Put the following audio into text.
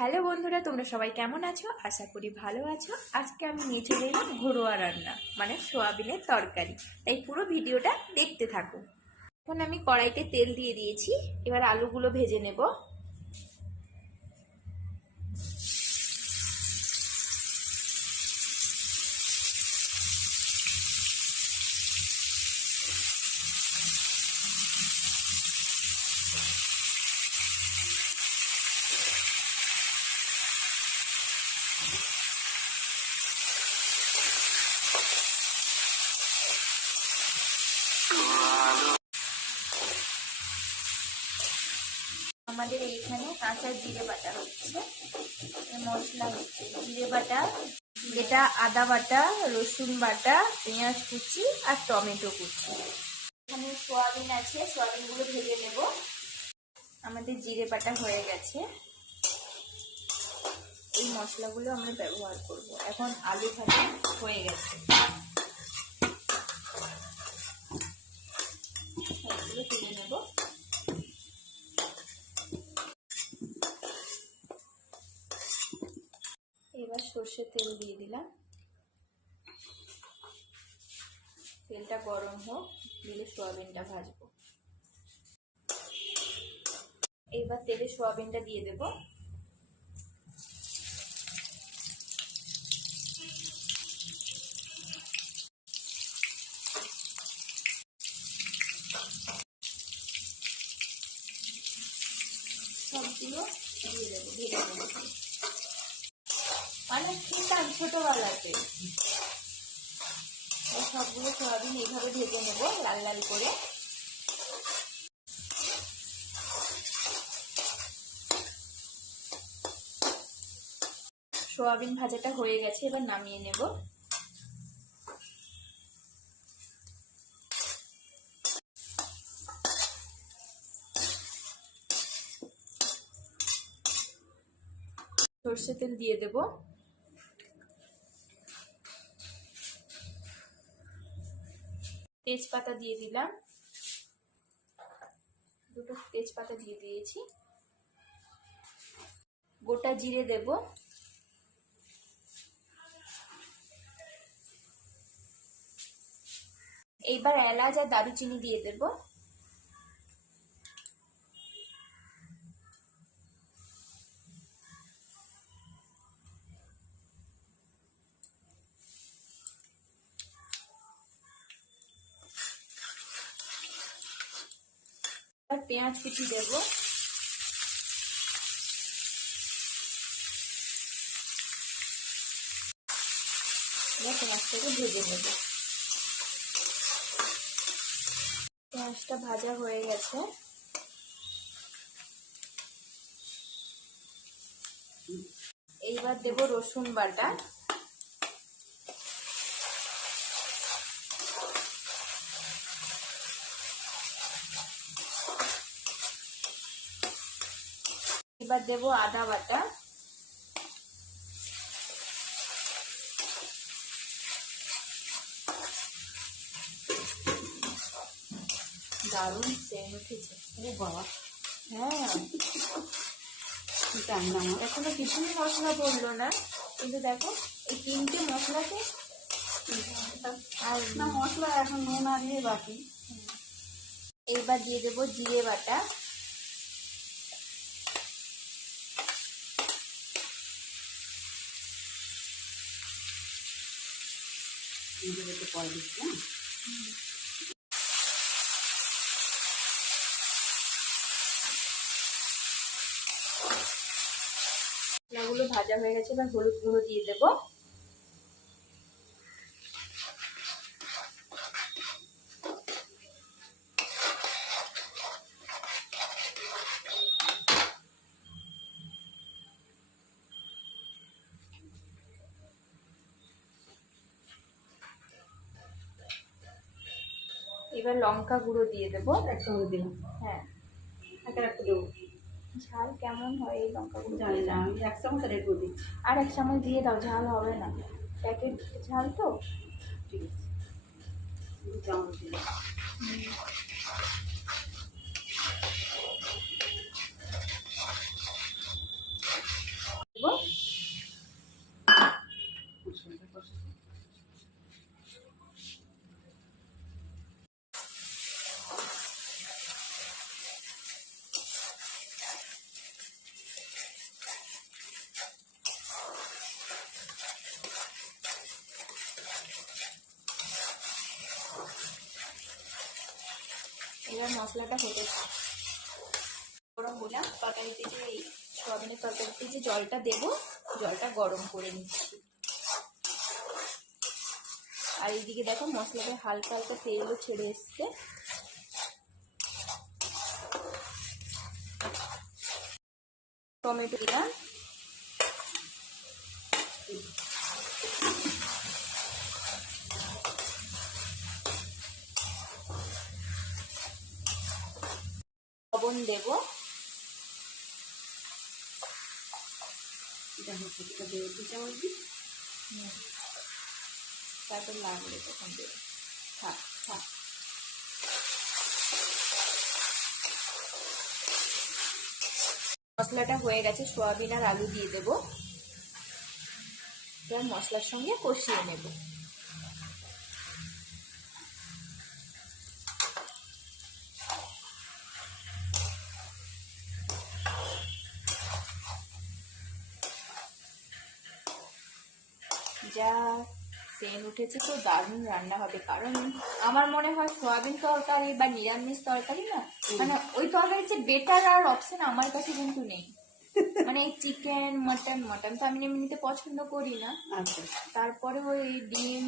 Hello বন্ধুরা, তোমরা সবাই কেমন আছো? আশা করি ভালো আছো। আজকে আমি নিয়ে চলে এলাম ঘরোয়া রান্না, মানে সোয়াবিনের তরকারি। তাই পুরো ভিডিওটা দেখতে থাকো। এখন আমি কড়াইতে তেল দিয়ে দিয়েছি, এবার আলুগুলো ভেজে নেব। আমাদের এইখানে কাঁচা জিরে বাটা হচ্ছে, মশলা হচ্ছে জিরে বাটা, যেটা আদা বাটা, রসুন বাটা, পেঁয়াজ কুচি আর টমেটো কুচি। এখানে সোয়াবিন আছে, সোয়াবিনগুলো ভেজে নেব। আমাদের জিরে বাটা হয়ে গেছে, এই মশলাগুলো আমরা ব্যবহার করব। এখন আলু ভাজা হয়ে গেছে, সবগুলো তুলে নেব। এবার সর্ষের তেল দিয়ে দিলাম, তেলটা গরম হোক, দিলে সোয়াবিনটা ভাজবো। এবার তেলে সোয়াবিনটা দিয়ে দেব। সবগুলো দিয়ে দেবো, ভেজে নেবো। মানে খেতাম ছোটবেলাতে, সবগুলো সোয়াবিন এইভাবে ভেজে নেবো লাল লাল করে। সোয়াবিন ভাজাটা হয়ে গেছে, এবার নামিয়ে নেব। সর্ষে তেল দিয়ে দেব। তেজপাতা দিয়ে দিলাম, দুটো তেজপাতা দিয়ে দিয়েছি। গোটা জিরে দেব, এইবার এলাচ আর দারুচিনি দিয়ে দেব। আর পেঁয়াজ কুচি দেব। পেঁয়াজটাকে ভেজে নেব। পেঁয়াজটা ভাজা হয়ে গেছে, এইবার দেব রসুন বাটা। এবার দেব আদা বাটা। দারুণ সেন্ট উঠেছে, ও বাবা। হ্যাঁ, এখনো কিছুই মশলা পড়লো না, কিন্তু দেখো এই তিনটে মশলাতে আর না মশলা এখন নুন আর দিয়ে বাকি। এইবার দিয়ে দেবো জিরে বাটা। মশলাগুলো ভাজা হয়ে গেছে, এবার হলুদ গুঁড়ো দিয়ে দেব। এবার লঙ্কা গুঁড়ো দিয়ে দেবো। এক চামচ দিলাম। হ্যাঁ, একটু দেবো। ঝাল কেমন হয় এই লঙ্কা গুঁড়ো? জানি না, আমি এক চামচ আর একটু দিই। আর এক চামচ দিয়ে দাও, ঝাল হবে না, প্যাকেট ঝাল তো। ঠিক আছে, দু চামচ দিলাম। এবার মশলাটা হতে থাক। গরম বললাম তরকারিতে যে এই সয়াবিনের তরকারিতে যে জলটা দেবো, জলটা গরম করে নিচ্ছি। আর এইদিকে দেখো মশলাটা হালকা হালকা তেলও ছেড়ে এসছে। টমেটো দিলাম, লবণ দেবো, তারপর লাগলে তখন দেবো। থাক থাক। মশলাটা হয়ে গেছে, সোয়াবিন আর আলু দিয়ে দেবো। এবার মশলার সঙ্গে কষিয়ে নেব। যা সেন্ট উঠেছে, তো দারুণ রান্না হবে। কারণ আমার মনে হয় সোয়াবিন তরকারি বা নিরামিষ তরকারি না, মানে ওই তরকারি যে বেটার আর অপশন আমার কাছে কিন্তু নেই। মানে চিকেন, মটন তো আমি এমনিতে পছন্দ করি না, তারপরে ওই ডিম